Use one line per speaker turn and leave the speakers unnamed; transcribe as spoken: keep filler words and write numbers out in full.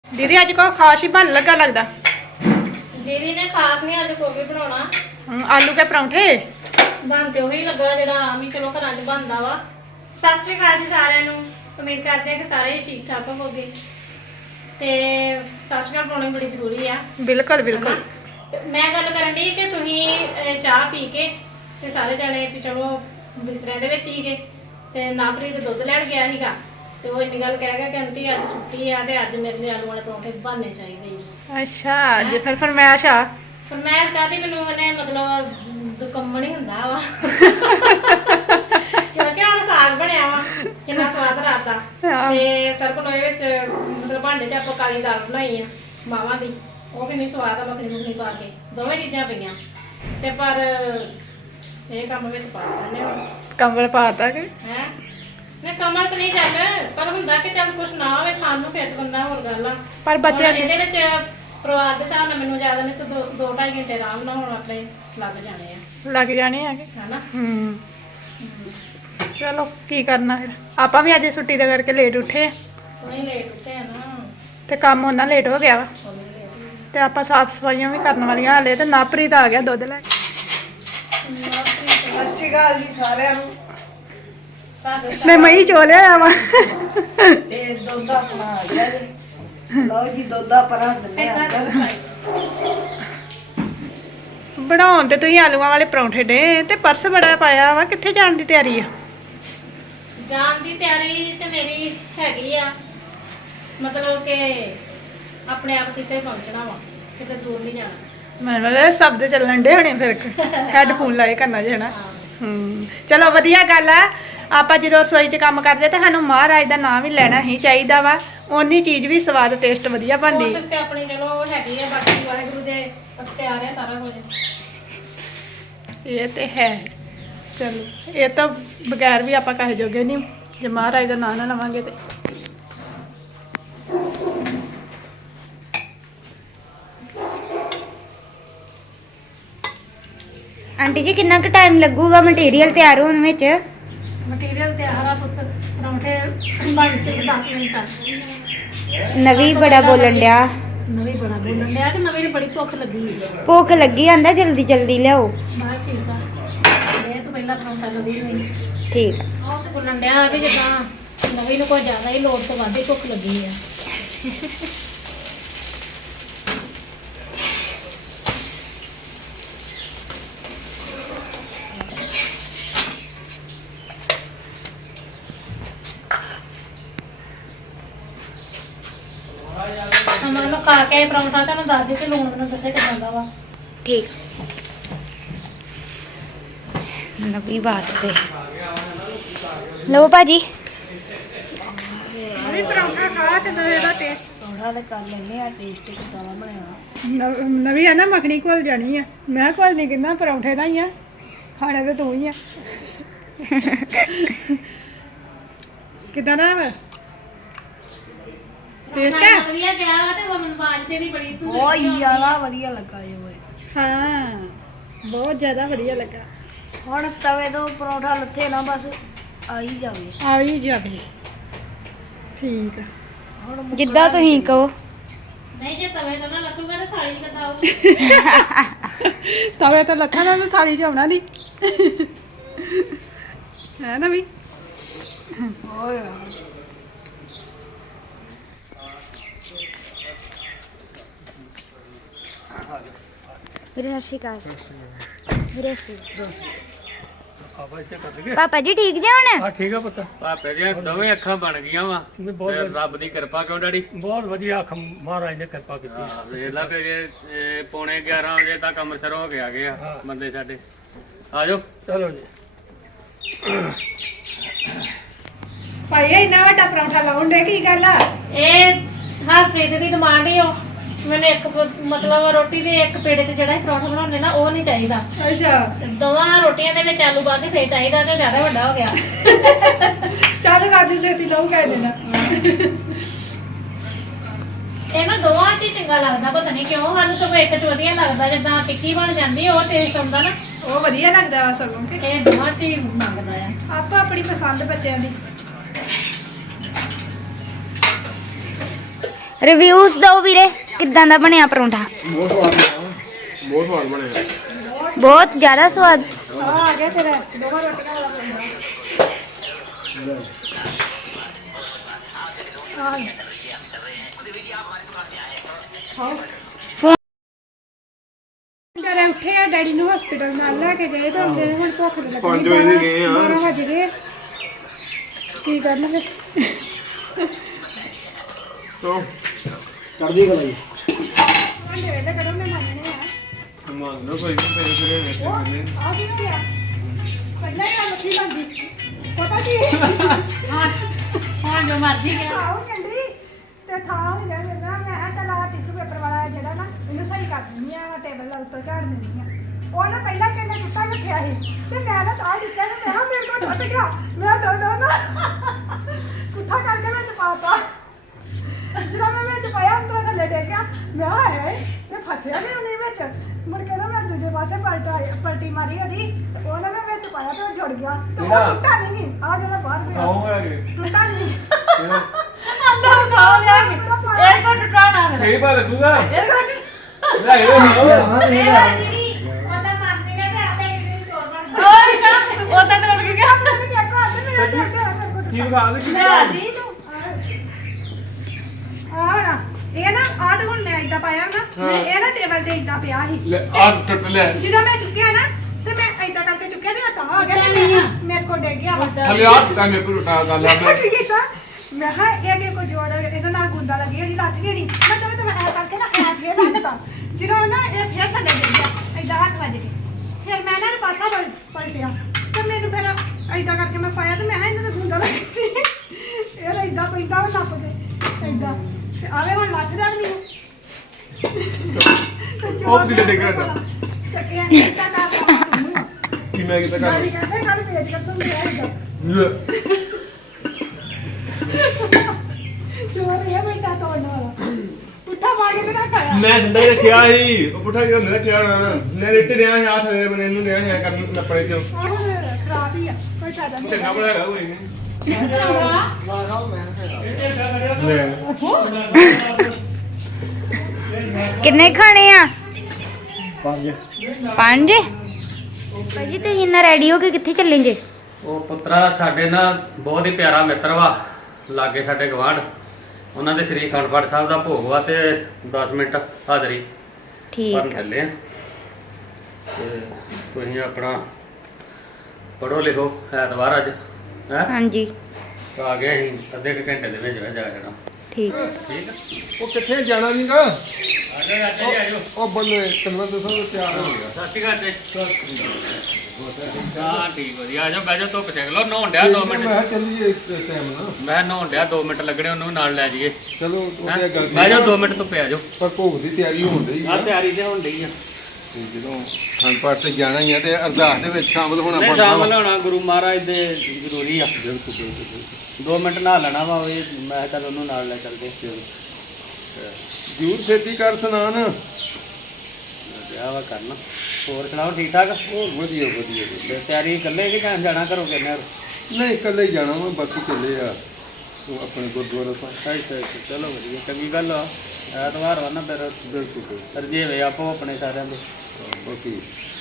दीदी अज को खास ही बन लगा लगता।
दीदी ने खास नहीं अज गोभी बनाना
आलू के परौंठे
बन तो उही लगा जो आम ही चलो घर च बनता वा। सत श्री अकाल जी सारिਆਂ ਨੂੰ उम्मीद करते हैं कि सारे ही ठीक ठाक होवोगे ते सत श्री अकाल पाउणी बड़ी जरूरी आ।
बिल्कुल बिल्कुल
मैं गल करन दी कि तुसीं चाह पी के ते सारे जने भी चलो बिस्तरिਆਂ ਦੇ ਵਿੱਚ ਹੀਗੇ ਤੇ ਨਾਪਰੀਤ ਦੁੱਧ ਲੈਣ ਗਿਆ ਸੀਗਾ ਤੇ ਉਹ ਇੰਨੀ ਗੱਲ ਕਹਿ ਗਿਆ ਕਿ ਆਂਟੀ ਅੱਜ ਛੁੱਟੀ ਆ ਤੇ ਅੱਜ ਮੇਰੇ ਲਈ ਆਲੂ ਵਾਲੇ ਪਰੌਂਠੇ ਬਣਨੇ ਚਾਹੀਦੇ ਆ।
अच्छा जे फिर फरमाइश आ
ਪਰ ਮੈਂ ਕਹਦੀ ਮੈਨੂੰ ਉਹਨੇ ਮਤਲਬ ਦੁਕੰਮਣ ਹੀ ਹੁੰਦਾ ਵਾ ਕਿਉਂਕਿ ਹੁਣ ਸਾਗ ਬਣਿਆ ਵਾ ਕਿੰਨਾ ਸਵਾਦ ਰਾਤਾ ਤੇ ਸਰਪਨ ਉਹਦੇ ਵਿੱਚ ਮਤਲਬ ਭਾਂਡੇ 'ਚ ਆਪਾਂ ਕਾਲੀ ਦਾਲ ਬਣਾਈ ਆ ਮਾਵਾਂ ਦੀ ਉਹ ਕਿੰਨੀ ਸਵਾਦ ਆ ਮੱਖਣੀ ਮੁਖਣੀ ਪਾ ਕੇ ਦੋਵੇਂ ਚੀਜ਼ਾਂ ਪਈਆਂ ਤੇ ਪਰ ਇਹ ਕੰਮ ਵਿੱਚ ਪਾ ਦਿੰਦੇ ਹੁਣ
कमर पाता कि
ਹੈ ਮੈਂ ਕਮਰ ਤਾਂ ਨਹੀਂ ਚੱਲ ਪਰ ਹੁੰਦਾ ਕਿ ਚੱਲ ਕੁਛ ਨਾ ਹੋਵੇ ਖਾਣ ਨੂੰ ਫਿਰ ਬੰਦਾ ਹੋਰ ਗੱਲ ਆ
पर बच्चे
ਹੁਣ ਇਹਦੇ ਵਿੱਚ ਪਰਿਵਾਰ ਦੇ ਹਿਸਾਬ ਨਾਲ ਮੈਨੂੰ ਜ਼ਿਆਦਾ ਨਹੀਂ ਤਾਂ ਦੋ ਦੋ ਢਾਈ ਘੰਟੇ ਆਰਾਮ ਨਾਲ ਹੁਣ ਆਪਣੇ ਲੱਗ ਜਾਣੇ ਆ
लग जाने है कि
ਹੈਨਾ।
हम्म चलो की करना फिर आपा भी अज छुट्टी दे करके लेट उठे
ਸੋਹਣੀ ਲੇਟ ਉੱਠੇ ਆ ਨਾ
ते काम ਉਹਨਾਂ लेट हो गया वा
ਸੋਹਣੀ ਲੇਟ ਉੱਠੇ।
ਤੇ ਆਪਾਂ ਸਾਫ ਸਫਾਈਆਂ ਵੀ ਕਰਨ ਵਾਲੀਆਂ ਹਾਲੇ ਤੇ ਨਾਪਰੀਤ ਆ ਗਿਆ ਦੁੱਧ ਲੈ
ਸਤਿ ਸ਼੍ਰੀ ਅਕਾਲ ਜੀ ਸਾਰਿਆਂ ਨੂੰ।
ਮੈਂ ਮਈ ਚੋ ਲਿਆ ਵਾ
ਤੇ ਦੁੱਧ ਆਪਣਾ ਆ ਗਿਆ ਜੀ। ਲਓ ਜੀ ਦੁੱਧ ਆਪਾਂ ਰੱਖ ਦਿੰਦੇ ਆ ਅੰਦਰ।
ਬਣਾਉਣ ਤੇ ਤੁਸੀਂ ਆਲੂਆਂ ਵਾਲੇ ਪਰੌਂਠੇ ਡੇ ਤੇ ਪਰਸ ਬੜਾ ਪਾਇਆ ਵਾ ਕਿੱਥੇ ਜਾਣ ਦੀ ਤਿਆਰੀ ਆ?
ਜਾਣ ਦੀ ਤਿਆਰੀ ਤੇ ਮੇਰੀ ਹੈਗੀ ਆ ਮਤਲਬ ਕਿ ਆਪਣੇ ਆਪ ਕਿਤੇ ਪਹੁੰਚਣਾ ਵਾ ਕਿਤੇ ਦੂਰ ਨਹੀਂ ਜਾਣਾ।
ਮੈਨੂੰ ਲੱਗਦਾ ਸ਼ਬਦ ਚੱਲਣ ਡੇ ਹੋਣੇ ਫਿਰ ਹੈਡਫੋਨ ਲਾਏ ਕੰਨਾਂ 'ਚ ਹਨਾ। ਹੂੰ ਚਲੋ ਵਧੀਆ ਗੱਲ ਆ। ਆਪਾਂ ਜਦੋਂ ਰਸੋਈ 'ਚ ਕੰਮ ਕਰਦੇ ਤਾਂ ਸਾਨੂੰ ਮਹਾਰਾਜ ਦਾ ਨਾਮ ਵੀ ਲੈਣਾ ਹੀ ਚਾਹੀਦਾ ਵਾ ਓਨੀ ਚੀਜ਼ ਵੀ ਸਵਾਦ ਟੇਸਟ ਵਧੀਆ ਬਣਦੀ।
ਕੋਸ਼ਿਸ਼ ਤੇ ਆਪਣੀ ਚਲੋ ਹੈਗੀ ਆ ਬਾਕੀ ਵਾਹਿਗੁਰੂ ਦੇ ਅਖਤਿਆਰ ਆ ਸਾਰਾ ਕੁਝ।
ਇਹ ਤੇ ਹੈ ਚਲੋ ਇਹ ਤਾਂ ਬਗੈਰ ਵੀ ਆਪਾਂ ਕਹੇ ਜੋਗੇ ਨਹੀਂ ਜੇ ਮਹਾਰਾਜ ਦਾ ਨਾਮ ਨਾ ਲਵਾਂਗੇ ਤੇ।
आंटी जी कितना का टाइम लगूगा मटेरियल तैयार होने में?
ਮਟੀਰੀਅਲ ਤਿਆਰ ਆ ਪੁੱਤ ਪਰੌਂਠੇ ਬਣ ਚ ਦਸ ਮਿੰਟ ਆ।
नवी बड़ा बोलन डया
ਨਵੀਂ ਬੜਾ ਬੋਲਣ ਡਿਆ ਕਿ ਨਵੀਂ ਨੂੰ ਬੜੀ ਭੁੱਖ ਲੱਗੀ ਹੈ।
भूख लगी आंदा जल्दी जल्दी लियाओ।
ਬਾਹਰ ਠੀਕ ਆ ਇਹ ਤੂੰ ਪਹਿਲਾਂ ਪਰੌਂਠਾ ਲੱਗੀ ਨਹੀਂ
ठीक है।
ਆਹ ਤੇ ਬੋਲਣ ਡਿਆ ਵੀ ਜਿੱਦਾਂ ਨਵੀਂ ਨੂੰ ਕੋਈ ਜ਼ਿਆਦਾ ਹੀ ਲੋੜ ਤੋਂ ਵੱਧ ਹੀ ਭੁੱਖ ਲੱਗੀ ਆ। ਮੰਨ ਲਓ ਖਾ ਕੇ ਪਰੌਂਠਾ ਤੁਹਾਨੂੰ ਦੱਸ ਦੇ ਕਿ ਲੂਣ ਮੈਨੂੰ ਦੱਸੇ ਕਿਦਾਂ ਦਾ ਵਾ।
ठीक नवी बात पे लो भाजी
ਵੀ ਪਰੌਂਠਾ ਖਾ ਤੇ ਇਹਦਾ ਟੇਸਟ
ਥੋੜਾ ਜਿਹਾ ਕਰ ਲੈਨੇ ਆ ਟੇਸਟ ਕਿਦਾਂ ਦਾ ਬਣਿਆ।
ਨਵੀਂ ਆ ਨਾ ਮੱਖਣੀ ਘੁਲ ਜਾਣੀ ਆ। ਮੈਂ ਘੁਲ ਨਹੀਂ ਕਿੰਨਾ ਪਰੌਂਠੇ ਦਾ ਹੀ ਆ ਖਾਣਾ ਤੇ ਤੂੰ ਹੀ ਆ। ਕਿਦਾਂ ਦਾ ਵਾ ਟੇਸਟ
ਖਾਣਾ ਵਧੀਆ ਗਿਆ ਵਾ ਤੇ ਉਹ ਮੈਨੂੰ ਆਵਾਜ਼ ਤੇਰੀ ਬੜੀ ਤੂੰ
ਬਹੁਤ ਜ਼ਿਆਦਾ ਵਧੀਆ ਲੱਗਾ ਜੀ ਓਏ।
ਹਾਂ ਬਹੁਤ ਜ਼ਿਆਦਾ ਵਧੀਆ ਲੱਗਾ।
ਹੁਣ ਤਵੇ ਤੋਂ ਪਰੌਂਠਾ ਲੱਥੇ ਨਾ ਬਸ ਆ ਹੀ ਜਾਵੇ।
ਆ ਵੀ ਜਾਵੇ ਠੀਕ ਆ।
ਹੁਣ
जिद्दा तुही कहो
ਨਹੀਂ ਜੇ ਤਵੇ ਤੋਂ ਨਾ ਲੱਥੂਗਾ ਤੇ ਥਾਲੀ ਕਿੱਦਾਂ ਆਊਗੀ।
ਤਵੇ ਤਾਂ ਲੱਥਾ ਨਾ ਤਾਂ ਥਾਲੀ 'ਚ ਆਉਣਾ ਨਹੀਂ ਹੈ ਨਾ ਵੀ।
ਓਏ
मेरे सत श्री अकाल मेरे पापा जी ठीक जे हुन?
ਹਾਂ ਠੀਕ ਆ ਪੁੱਤ
ਭਾਪੇ ਦੀਆਂ ਦੋਵੇਂ ਅੱਖਾਂ ਬਣ ਗਈਆਂ ਵਾ
ਨਹੀਂ, ਬਹੁਤ
ਤੇ ਰੱਬ ਦੀ ਕਿਰਪਾ ਕਿਉਂ ਡੈਡੀ
ਬਹੁਤ ਵਧੀਆ ਅੱਖ ਮਹਾਰਾਜ ਨੇ ਕਿਰਪਾ ਕੀਤੀ।
ਹਾਂ ਵੇਖ ਲਾ ਫਿਰ ਜੇ ਇਹ ਪੌਣੇ ਗਿਆਰਾਂ ਵਜੇ ਤੱਕ ਅੰਮ੍ਰਿਤਸਰ ਹੋ ਕੇ ਆ ਗਏ ਆ
ਹਾਂ।
ਬੰਦੇ ਸਾਡੇ। ਆ ਜਾਓ
ਚਲੋ ਜੀ।
ਭਾਈ ਇੰਨਾ ਵੱਡਾ ਪਰੌਂਠਾ ਲਾਉਣ ਦੇ ਕੀ ਗੱਲ ਆ?
ਇਹ ਹਰਪ੍ਰੀਤ ਦੀ ਡਿਮਾਂਡ ਹੀ ਉਹ ਮੈਨੂੰ ਇੱਕ ਪ- ਮਤਲਬ ਰੋਟੀ ਦੇ ਇੱਕ ਪੇੜੇ 'ਚ ਜਿਹੜਾ ਪਰੌਂਠਾ ਬਣਾਉਂਦੇ ਨਾ ਉਹ ਨਹੀਂ ਚਾਹੀਦਾ।
ਅੱਛਾ
ਦੋਵਾਂ ਰੋਟੀਆਂ ਦੇ ਵਿੱਚ ਆਲੂ ਪਾ ਕੇ ਫੇਰ ਚਾਹੀਦਾ ਤੇ ਜ਼ਿਆਦਾ ਵੱਡਾ ਹੋ ਗਿਆ।
ਚੱਲ ਅੱਜ ਛੇਤੀ ਲਾਉ ਕਹਿ ਦੇਣਾ।
ਇਹਨਾਂ ਦੋਵਾਂ 'ਚ ਹੀ ਚੰਗਾ ਲੱਗਦਾ ਪਤਾ ਨਹੀਂ ਕਿਉਂ ਸਾਨੂੰ ਸਗੋਂ ਇੱਕ 'ਚ ਵਧੀਆ ਲੱਗਦਾ ਜਿੱਦਾਂ ਟਿੱਕੀ ਬਣ ਜਾਂਦੀ ਉਹ ਟੇਸਟ ਆਉਂਦਾ ਨਾ
ਉਹ ਵਧੀਆ ਲੱਗਦਾ ਵਾ ਸਗੋਂ ਕਿ
ਇਹ ਦੋਵਾਂ 'ਚ ਹੀ ਮੰਗਦਾ ਆ।
ਆਪਾਂ ਆਪਣੀ ਪਸੰਦ ਬੱਚਿਆਂ ਦੀ।
ਰਿਵਿਊਜ਼ ਦਿਓ ਵੀਰੇ, ਕਿੱਦਾਂ ਦਾ ਬਣਿਆ ਪਰੌਂਠਾ?
ਬਹੁਤ ਸਵਾਦ ਬਣਿਆ ਬਹੁਤ ਸਵਾਦ ਬਣਿਆ
ਬਹੁਤ ਜ਼ਿਆਦਾ ਸਵਾਦ।
ਆ ਆ ਗਿਆ ਤੇਰਾ ਦੋਵਾਂ ਰੋਟੀਆਂ ਵਾਲਾ ਪਰੌਂਠਾ। ਆ ਵਿਚਾਰੇ ਉੱਠੇ ਆ, ਡੈਡੀ ਨੂੰ ਹਸਪੀਟਲ ਨਾਲ ਲੈ ਕੇ ਗਏ ਤਾਂ ਹੁੰਦੇ ਨੇ, ਹੁਣ ਭੁੱਖ ਲੱਗੀ।
ਪੰਜ ਵਜੇ ਗਏ ਆ।
ਬਾਰਾਂ ਵਜ ਗਏ, ਕੀ ਕਰਨਗੇ?
ਤੋ ਕਰਦੀ ਗੱਲ ਜੀ
ਭਾਂਡੇ ਵੇਲੇ ਕਦੋਂ ਮੈਂ ਮੰਨਣੇ ਆ।
ਮੰਨ ਲਓ ਕੋਈ ਨਹੀਂ ਫਿਰ ਫਿਰ
ਆ ਕੀ ਹੋਇਆ? ਪਹਿਲਾਂ ਹੀ ਮੱਖੀ ਬੰਦੀ ਪਤਾ ਕੀ
ਹਾਂ ਹਾਂ ਜੋ ਮਰਜ਼ੀ ਗਿਆ
ਆਉ ਕਹਿੰਦੀ ਤੇ ਥਾਂ ਹੋ ਜਾ ਮੇਰਾ। ਮੈਂ ਕਿਹਾ ਚੱਲ ਆਹ ਟਿਸ਼ੂ ਪੇਪਰ ਵਾਲਾ ਜਿਹੜਾ ਨਾ ਇਹਨੂੰ ਸਹੀ ਕਰ ਦਿੰਦੀ ਆ, ਟੇਬਲ ਨਾਲ ਉੱਤੋਂ ਝਾੜ ਦਿੰਦੀ ਆ। ਉਹਨੇ ਪਹਿਲਾਂ ਕਹਿੰਦਾ ਟੁੱਟਾ ਰੱਖਿਆ ਸੀ ਤੇ ਮੈਂ ਨਾ ਚਾਹ ਦਿੱਤਾ ਤੇ ਮੈਂ ਕਿਹਾ ਮੇਰੇ ਕੋਲ ਟੁੱਟ ਗਿਆ। ਮੈਂ ਦੋ ਦੋ ਨਾ ਪੁੱਠਾ ਕਰਕੇ ਵਿੱਚ ਪਾਤਾ। ਜਦੋਂ ਮੈਂ ਵਿੱਚ ਪਾਇਆ ਅੰਦਰ ਥੱਲੇ ਡਿੱਗ ਗਿਆ। ਮੈਂ ਕਿਹਾ ਹੈ ਇਹ ਫਸਿਆ ਵੀ ਨਹੀਂ ਵਿੱਚ। ਮੁੜ ਕੇ ਨਾ ਮੈਂ ਦੂਜੇ ਪਾਸੇ ਪਲਟਾ ਪਲਟੀ ਮਾਰੀ ਉਹਦੀ ਤੇ ਉਹਨੇ ਮੈਂ ਵਿੱਚ ਪਾਇਆ ਤੇ ਉਹ ਜੁੜ ਗਿਆ ਤੇ ਉਹ ਟੁੱਟਾ ਨਹੀਂ। ਆ ਜਿਹੜਾ ਬਾਹਰ ਪਿਆ
ਹੋਇਆ ਕਿ
ਟੁੱਟਾ ਨਹੀਂ।
ਅੰਦਰ ਉਠਾ ਲਿਆ ਕੇ ਇਹ ਕੋ ਟੁੱਟਾਣਾ ਮੇਰਾ
ਕਈ ਵਾਰ ਲੱਗੂਗਾ
ਇਹ ਕੋ
ਲੈ ਇਹ
ਉਹਦਾ ਮੰਨਦੀ ਹੈ ਤੇ ਆਪੇ ਕਿਹੜੀ ਸਟੋਰ ਬਣ ਓਏ ਨਾ ਉਹ ਤਾਂ ਟੁੱਟ ਗਿਆ
ਕੀ ਵਿਖਾ ਦੇ ਕੀ
ਮੈਂ ਜੀ ਤੂੰ
ਆਹ ਨਾ ਇਹ ਨਾ ਆਹ ਤਾਂ ਹੁਣ ਮੈਂ ਇਦਾਂ ਪਾਇਆ ਨਾ ਇਹ ਨਾ ਟੇਬਲ ਤੇ ਇਦਾਂ ਪਿਆ ਸੀ।
ਲੈ ਆ ਟੁੱਟ ਲੈ
ਜਦੋਂ ਮੈਂ ਚੁੱਕਿਆ ਨਾ ਤੇ ਮੈਂ ਇਦਾਂ ਕਰਕੇ ਚੁੱਕਿਆ ਤੇ ਤਾਂ ਆ ਗਿਆ ਤੇ ਮੈਂ ਮੇਰੇ ਕੋਲ ਡਿੱਗ ਗਿਆ ਵਾ।
ਹਲੇ ਆ ਤਾਂ ਮੇਰੇ ਕੋਲ ਉਠਾ ਗੱਲ ਆ ਮੈਂ
ਕੀ ਕੀਤਾ ਮੈਂ ਹਾਂ ਇਹ ਕਿ ਕੋਈ ਜੋੜ ਇਹਦੇ ਨਾਲ ਗੁੰਦਾ ਲੱਗੀ ਹੋਣੀ ਲੱਗ ਗਈ ਨਹੀਂ। ਮੈਂ ਤਾਂ ਮੈਂ ਐ ਕਰਕੇ ਨਾ ਐ ਫੇਰ ਰੱਖਤਾ। ਜਦੋਂ ਨਾ ਇਹ ਫੇਰ ਥੱਲੇ ਡਿੱਗ ਗਿਆ ਇਦਾਂ ਹੱਥ ਵੱਜ ਕੇ। ਫਿਰ ਮੈਂ ਨਾ ਪਾਸਾ ਪਲ ਪਲਟਿਆ ਤੇ ਮੈਨੂੰ ਫਿਰ ਇਦਾਂ ਕਰਕੇ ਮੈਂ ਪਾਇਆ ਤੇ ਮੈਂ ਹਾਂ ਇਹਨਾਂ ਨੂੰ ਗੁੰਦਾ ਲੱਗ ਗਈ। ਇਹ ਇਦਾਂ ਪੈਂਦਾ ਵਾ ਨੱਪ ਕੇ ਇਦਾਂ ਤੇ ਆਵੇ ਹੁਣ ਲੱਥ ਰਿਹਾ ਨਹੀਂ।
ਉਹ ਕਿੱਥੇ ਡਿੱਗ ਰਿਹਾ
ਤੇ ਇਹ ਇਦਾਂ ਕਰਦਾ
ਕੀ ਮੈਂ ਕਿਤੇ ਕਰ
ਗਾੜੀ ਕਹਿੰਦੇ ਗਾੜੀ ਵੇਚ ਕੇ ਸੁਣ ਰਿਹਾ ਇਦਾਂ
ਲੈ
ਚੋਰ ਇਹ ਬੈਠਾ ਤੋੜਨ ਵਾਲਾ ਪੁੱਠਾ ਮਾਰ ਕੇ ਨਾ ਖਾਇਆ।
ਮੈਂ ਸਿੱਧਾ ਹੀ ਰੱਖਿਆ ਸੀ ਉਹ ਪੁੱਠਾ ਕਿਉਂ ਨਹੀਂ ਰੱਖਿਆ ਹੋਣਾ ਮੈਂ ਇੱਥੇ ਰਿਹਾ ਸੀ ਹੱਥ ਦੇ ਬਨੇ ਨੂੰ ਰਿਹਾ ਸੀ ਕਰਨ ਨੱਪਣੇ ਚੋਂ
ਆਹ ਹੁਣ ਖਰਾਬ ਹੀ ਆ ਕੋਈ ਫਾਇਦਾ ਨਹੀਂ।
ਚੰਗਾ ਬਣਾਇਆ ਕੋਈ ਨਹੀਂ
ਕਿੰਨੇ ਖਾਣੇ ਆ?
ਪੰਜ
ਪੰਜ? ਭਾਜੀ ਤੁਸੀਂ ਇੰਨਾ ਰੈਡੀ ਹੋ ਕੇ ਕਿੱਥੇ ਚੱਲੇ ਜੇ?
ਉਹ ਪੁੱਤਰਾ ਸਾਡੇ ਨਾਲ ਬਹੁਤ ਹੀ ਪਿਆਰਾ ਮਿੱਤਰ ਵਾ, ਲਾਗੇ ਸਾਡੇ ਗਵਾਂਢ, ਉਹਨਾਂ ਦੇ ਸ੍ਰੀ ਅਖੰਡ ਪਾਠ ਸਾਹਿਬ ਦਾ ਭੋਗ ਵਾ ਤੇ ਦਸ ਮਿੰਟ ਹਾਜ਼ਰੀ ਭਰਨ
ਠੀਕ ਆ।
ਚੱਲੇ ਆ। ਤੇ ਤੁਸੀਂ ਆਪਣਾ ਪੜ੍ਹੋ ਲਿਖੋ, ਐਤਵਾਰ ਅੱਜ ਹੈ
ਹਾਂਜੀ
ਆ ਗਏ ਅਸੀਂ ਅੱਧੇ ਕੁ ਘੰਟੇ ਦੇ ਵਿੱਚ ਵਿੱਚ ਜਾ ਜਾਣਾ।
ਠੀਕ ਆ।
ਠੀਕ ਆ,
ਉਹ ਕਿੱਥੇ ਜਾਣਾ ਨਹੀਂਗਾ
ਆ ਜਾਓ ਆ ਜਾਓ ਆ ਜਾਓ।
ਉਹ ਬੱਲੇ ਤੈਨੂੰ ਦੱਸਾਂ ਉਹ ਤਿਆਰ ਹੋ ਗਿਆ
ਸਤਿ ਸ਼੍ਰੀ ਅਕਾਲ ਜੀ। ਹਾਂ ਠੀਕ ਵਧੀਆ, ਆ ਜਾਓ ਬਹਿ ਜਾਓ, ਧੁੱਪ ਸੇਕ ਲਓ, ਨਹਾਉਣ ਡਿਆ ਦੋ
ਮੈਂ
ਮਿੰਟ।
ਕਿਹਾ ਚੱਲੀਏ ਇਸ ਟਾਈਮ ਨਾ
ਮੈਂ ਨਹਾਉਣ ਡਿਆ ਦੋ ਮਿੰਟ ਲੱਗਣੇ, ਉਹਨੂੰ ਵੀ ਨਾਲ ਲੈ ਜਾਈਏ।
ਚਲੋ
ਹੈਂ?
ਉਹਦੇ ਗੱਲ
ਬਹਿ ਜਾਓ ਦੋ ਮਿੰਟ ਧੁੱਪੇ ਆ ਜਾਓ।
ਪਰ ਭੋਗ ਦੀ ਤਿਆਰੀ ਹੋਣ ਰਹੀ
ਆ
ਆ
ਤਿਆਰੀ ਤੇ ਹੋਣ ਡਈ ਆ।
ਤੇ ਜਦੋਂ ਖੰਡ ਪਾਠ ਤੇ ਜਾਣਾ ਹੀ ਆ ਤੇ ਅਰਦਾਸ ਦੇ ਵਿੱਚ ਸ਼ਾਮਲ ਹੋਣਾ
ਨਹੀਂ
ਬਣਦਾ
ਸ਼ਾਮਲ
ਵਾ।
ਹੋਣਾ ਗੁਰੂ ਮਹਾਰਾਜ ਦੇ ਜ਼ਰੂਰੀ ਆ।
ਬਿਲਕੁਲ ਬਿਲਕੁਲ ਬਿਲਕੁਲ।
ਦੋ ਮਿੰਟ ਨਹਾ ਲੈਣਾ ਵਾ, ਉਹ ਮੈਂ ਤਾਂ ਉਹਨੂੰ ਨਾਲ ਲੈ ਚੱਲਦੇ।
ਜੂਰ ਛੇਤੀ ਕਰ ਸਨਾਨ
ਵਿਆਹ ਵਾ ਕਰਨਾ। ਹੋਰ ਸੁਣਾਓ ਠੀਕ ਠਾਕ?
ਉਹ ਵਧੀਆ ਵਧੀਆ ਵਧੀਆ।
ਤੇ ਤਿਆਰੀ ਇਕੱਲੇ ਕਿ ਕਹਿਣ ਜਾਣਾ ਘਰੋਂ ਕਿੰਨੇ?
ਨਹੀਂ ਇਕੱਲੇ ਹੀ ਜਾਣਾ ਵਾ, ਬਾਕੀ ਚੱਲੇ ਆ ਉਹ ਆਪਣੇ ਗੁਰਦੁਆਰਾ ਸਾਹਿਬ।
ਅੱਛਾ ਅੱਛਾ, ਚਲੋ ਵਧੀਆ, ਚੰਗੀ ਗੱਲ ਆ। ਐਤਵਾਰ ਵਾ ਨਾ ਫਿਰ
ਬਿਲਕੁਲ ਬਿਲਕੁਲ।
ਰਜੇਵੇ ਆਪੋ ਆਪਣੇ ਸਾਰਿਆਂ ਦੇ।
ਬਾਕੀ